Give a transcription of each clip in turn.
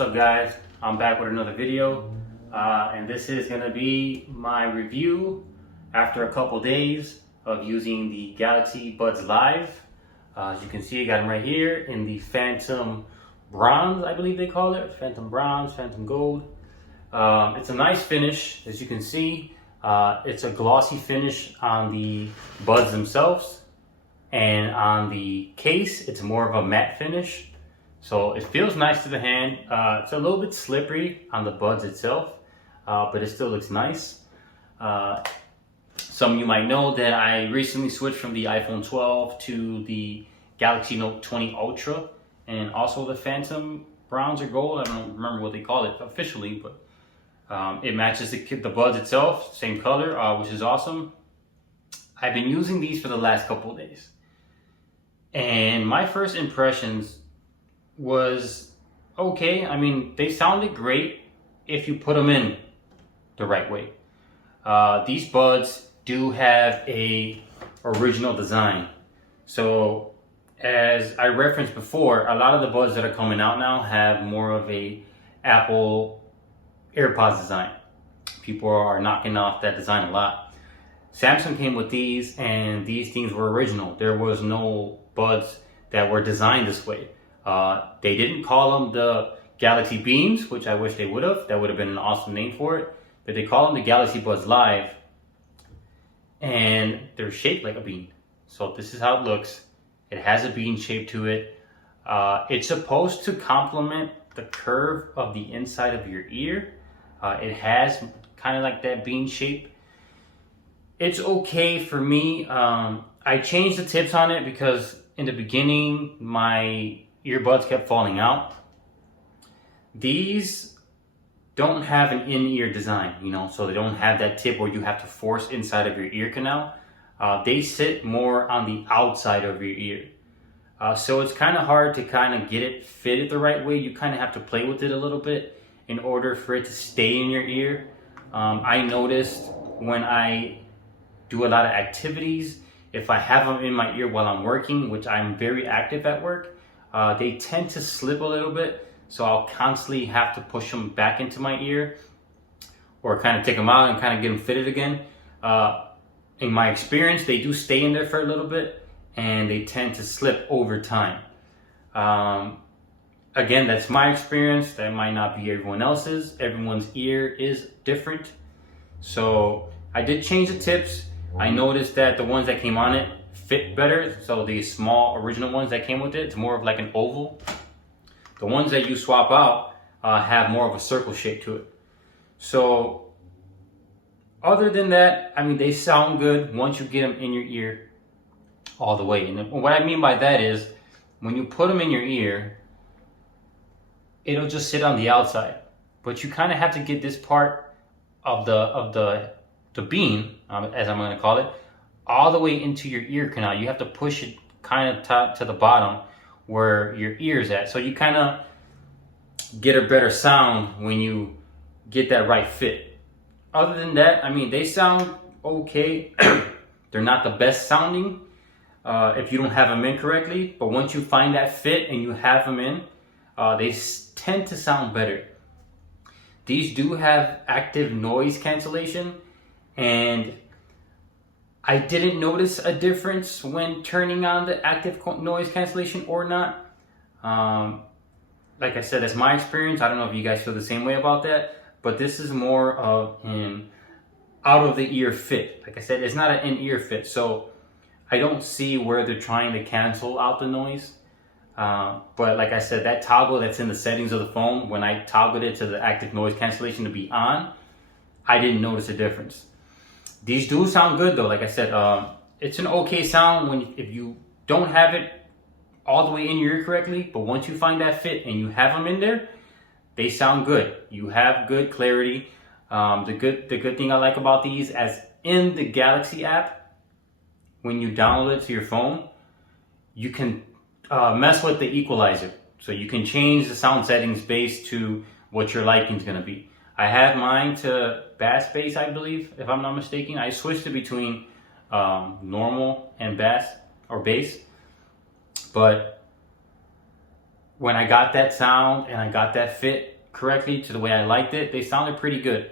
what's up guys? I'm back with another video and this is going to be my review after a couple days of using the Galaxy Buds Live. As you can see, I got them right here in the Phantom Bronze, I believe they call it. Phantom Bronze, Phantom Gold. It's a nice finish, as you can see. It's a glossy finish on the buds themselves, and on the case it's more of a matte finish. So it feels nice to the hand. It's a little bit slippery on the buds itself, but it still looks nice. Some of you might know that I recently switched from the iPhone 12 to the Galaxy Note 20 Ultra, and also the Phantom Bronze or Gold. I don't remember what they call it officially, but it matches the buds itself, same color, which is awesome. I've been using these for the last couple of days, and my first impressions was okay. I mean, they sounded great if you put them in the right way. These buds do have a original design. So as I referenced before, a lot of the buds that are coming out now have more of a Apple AirPods design. People are knocking off that design a lot. Samsung came with these, and these things were original. There was no buds that were designed this way. They didn't call them the Galaxy Beams, which I wish they would have. That would have been an awesome name for it. But they call them the Galaxy Buds Live, and they're shaped like a bean. So this is how it looks. It has a bean shape to it. It's supposed to complement the curve of the inside of your ear. It has kind of like that bean shape. It's okay for me. I changed the tips on it because in the beginning my earbuds kept falling out. These don't have an in-ear design, so they don't have that tip where you have to force inside of your ear canal. They sit more on the outside of your ear. So it's kind of hard to kind of get it fitted the right way. You kind of have to play with it a little bit in order for it to stay in your ear. I noticed when I do a lot of activities, if I have them in my ear while I'm working, which I'm very active at work, they tend to slip a little bit. So I'll constantly have to push them back into my ear or kind of take them out and kind of get them fitted again. In my experience, they do stay in there for a little bit and they tend to slip over time. Again, that's my experience. That might not be everyone else's. Everyone's ear is different. So I did change the tips. I noticed that the ones that came on it fit better. So the small original ones that came with it, it's more of like an oval. The ones that you swap out have more of a circle shape to it. So other than that, I mean, they sound good once you get them in your ear all the way. And what I mean by that is when you put them in your ear, it'll just sit on the outside, but you kind of have to get this part of the bean, as I'm going to call it, all the way into your ear canal. You have to push it kind of top to the bottom where your ear is at, so you kind of get a better sound when you get that right fit. Other than that, I mean, they sound okay. They're not the best sounding if you don't have them in correctly, but once you find that fit and you have them in, they tend to sound better. These do have active noise cancellation, and I didn't notice a difference when turning on the active noise cancellation or not. Like I said, that's my experience. I don't know if you guys feel the same way about that, but this is more of an out of the ear fit. Like I said, it's not an in-ear fit, so I don't see where they're trying to cancel out the noise. But like I said, that toggle that's in the settings of the phone, when I toggled it to the active noise cancellation to be on, I didn't notice a difference. These do sound good though. Like I said, it's an okay sound if you don't have it all the way in your ear correctly, but once you find that fit and you have them in there, they sound good. You have good clarity. The good thing I like about these, as in the Galaxy app, when you download it to your phone, you can mess with the equalizer. So you can change the sound settings based to what your liking is going to be. I have mine to bass, I believe, if I'm not mistaken. I switched it between normal and bass or bass. But when I got that sound and I got that fit, correctly to the way I liked it, they sounded pretty good.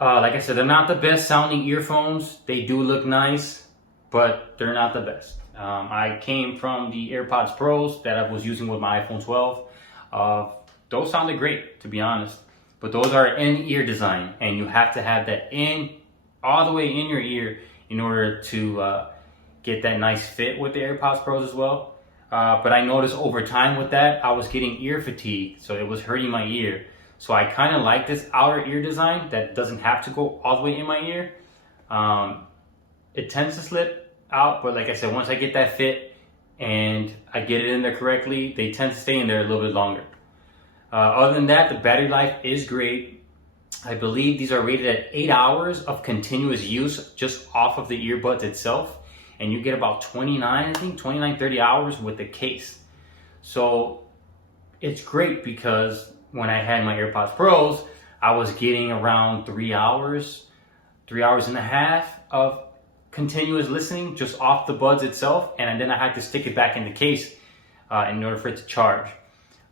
Like I said, they're not the best sounding earphones. They do look nice, but they're not the best. I came from the AirPods Pros that I was using with my iPhone 12. Those sounded great, to be honest. But those are in-ear design, and you have to have that in all the way in your ear in order to get that nice fit with the AirPods Pros as well. But I noticed over time with that, I was getting ear fatigue, so it was hurting my ear. So I kind of like this outer ear design that doesn't have to go all the way in my ear. It tends to slip out, but like I said, once I get that fit and I get it in there correctly, they tend to stay in there a little bit longer. Other than that, the battery life is great. I believe these are rated at 8 hours of continuous use just off of the earbuds itself. And you get about 29, 30 hours with the case. So it's great because when I had my AirPods Pros, I was getting around 3 hours, 3.5 hours of continuous listening just off the buds itself. And then I had to stick it back in the case in order for it to charge.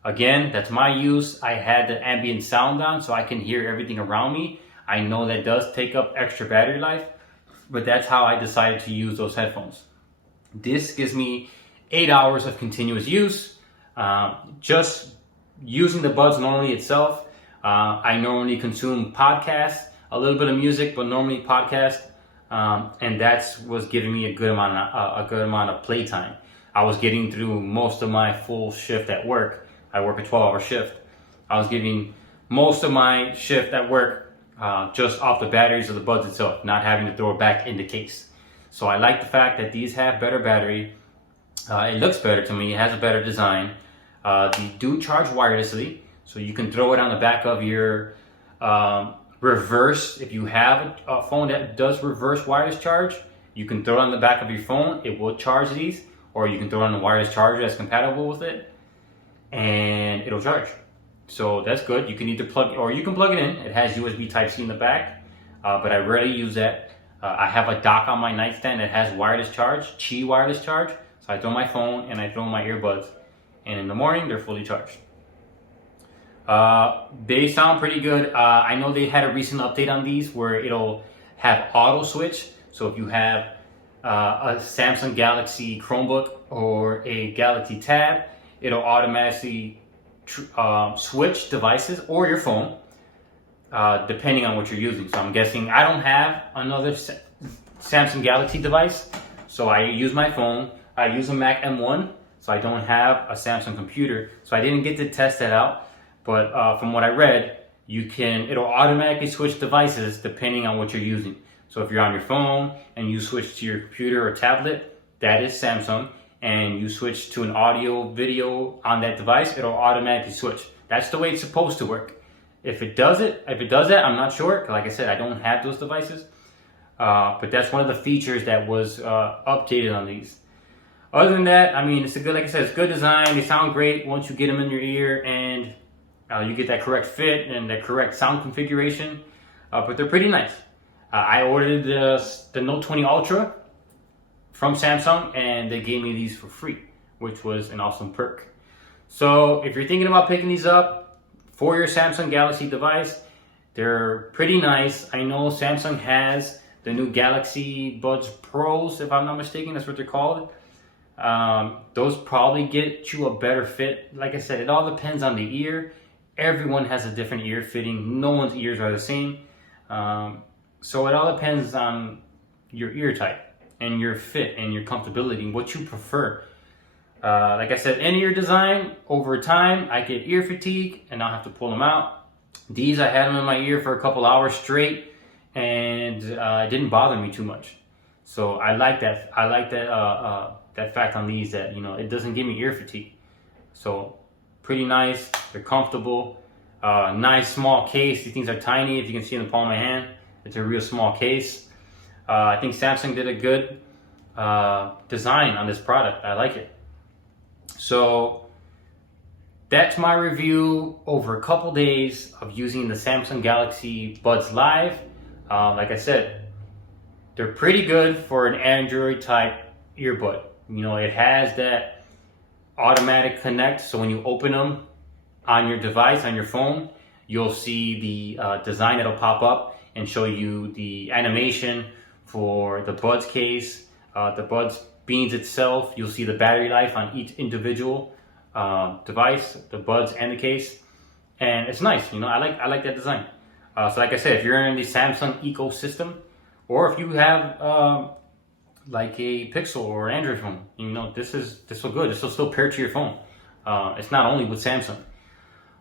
Again, that's my use. I had the ambient sound on so I can hear everything around me. I know that does take up extra battery life, but that's how I decided to use those headphones. This gives me 8 hours of continuous use. Just using the buds normally itself. I normally consume podcasts, a little bit of music, but normally podcasts. And that was giving me a good amount of playtime. I was getting through most of my full shift at work. I work a 12-hour shift. I was giving most of my shift at work just off the batteries of the buds itself, not having to throw it back in the case. So I like the fact that these have better battery. It looks better to me. It has a better design. They do charge wirelessly, so you can throw it on the back of your reverse. If you have a phone that does reverse wireless charge, you can throw it on the back of your phone. It will charge these, or you can throw it on the wireless charger that's compatible with it, and it'll charge. So that's good. You can either plug, or you can plug it in. It has USB Type-C in the back, but I rarely use that. I have a dock on my nightstand that has wireless charge, Qi wireless charge. So I throw my phone and I throw my earbuds, and in the morning they're fully charged. They sound pretty good. I know they had a recent update on these where it'll have auto switch. So if you have a Samsung Galaxy Chromebook or a Galaxy Tab, it'll automatically switch devices or your phone, depending on what you're using. So I'm guessing I don't have another Samsung Galaxy device, so I use my phone. I use a Mac M1, so I don't have a Samsung computer. So I didn't get to test that out, but from what I read, it'll automatically switch devices depending on what you're using. So if you're on your phone and you switch to your computer or tablet, that is Samsung, and you switch to an audio video on that device, it'll automatically switch. That's the way it's supposed to work. If it does that, I'm not sure. Like I said, I don't have those devices, but that's one of the features that was updated on these. Other than that, I mean, it's a good, like I said, it's good design. They sound great once you get them in your ear and you get that correct fit and that correct sound configuration. But they're pretty nice. I ordered the Note 20 Ultra from Samsung, and they gave me these for free, which was an awesome perk. So if you're thinking about picking these up for your Samsung Galaxy device, they're pretty nice. I know Samsung has the new Galaxy Buds Pros, if I'm not mistaken, that's what they're called. Those probably get you a better fit. Like I said, it all depends on the ear. Everyone has a different ear fitting. No one's ears are the same. So it all depends on your ear type and your fit and your comfortability and what you prefer. Like I said, in-ear design, over time, I get ear fatigue and I'll have to pull them out. These, I had them in my ear for a couple hours straight, and it didn't bother me too much. So I like that. I like that fact on these, that it doesn't give me ear fatigue. So pretty nice. They're comfortable. Nice small case. These things are tiny. If you can see in the palm of my hand, it's a real small case. I think Samsung did a good design on this product. I like it. So that's my review over a couple days of using the Samsung Galaxy Buds Live. Like I said, they're pretty good for an Android type earbud. It has that automatic connect, so when you open them on your device, on your phone, you'll see the design that'll pop up and show you the animation for the Buds case, the Buds beans itself. You'll see the battery life on each individual device, the Buds and the case, and it's nice. You know, I like that design. So like I said, if you're in the Samsung ecosystem, or if you have like a Pixel or Android phone, you know, this will good. This will still pair to your phone. It's not only with Samsung.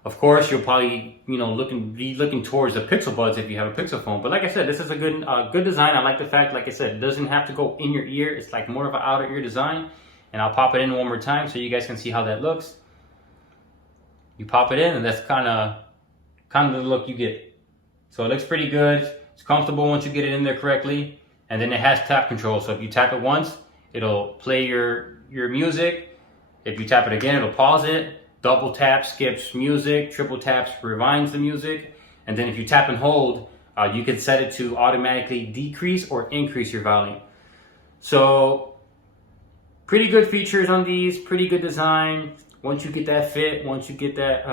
Of course, you'll probably, you know, be looking towards the Pixel Buds if you have a Pixel phone. But like I said, this is a good design. I like the fact, like I said, it doesn't have to go in your ear. It's like more of an outer ear design. And I'll pop it in one more time so you guys can see how that looks. You pop it in, and that's kind of the look you get. So it looks pretty good. It's comfortable once you get it in there correctly. And then it has tap control. So if you tap it once, it'll play your music. If you tap it again, it'll pause it. Double tap skips music. Triple taps rewinds the music. And then if you tap and hold, you can set it to automatically decrease or increase your volume. So pretty good features on these. Pretty good design. Once you get that fit, once you get that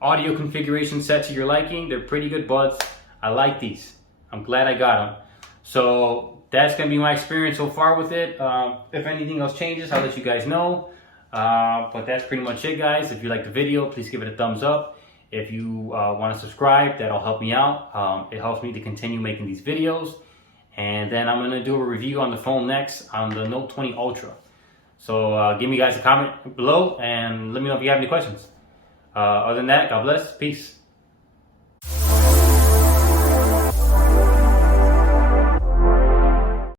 audio configuration set to your liking, they're pretty good buds. I like these. I'm glad I got them. So that's going to be my experience so far with it. If anything else changes, I'll let you guys know. But that's pretty much it, guys. If you like the video, please give it a thumbs up. If you want to subscribe, that'll help me out. It helps me to continue making these videos. And then I'm going to do a review on the phone next, on the Note 20 Ultra. So give me guys a comment below and let me know if you have any questions. Other than that, God bless. Peace.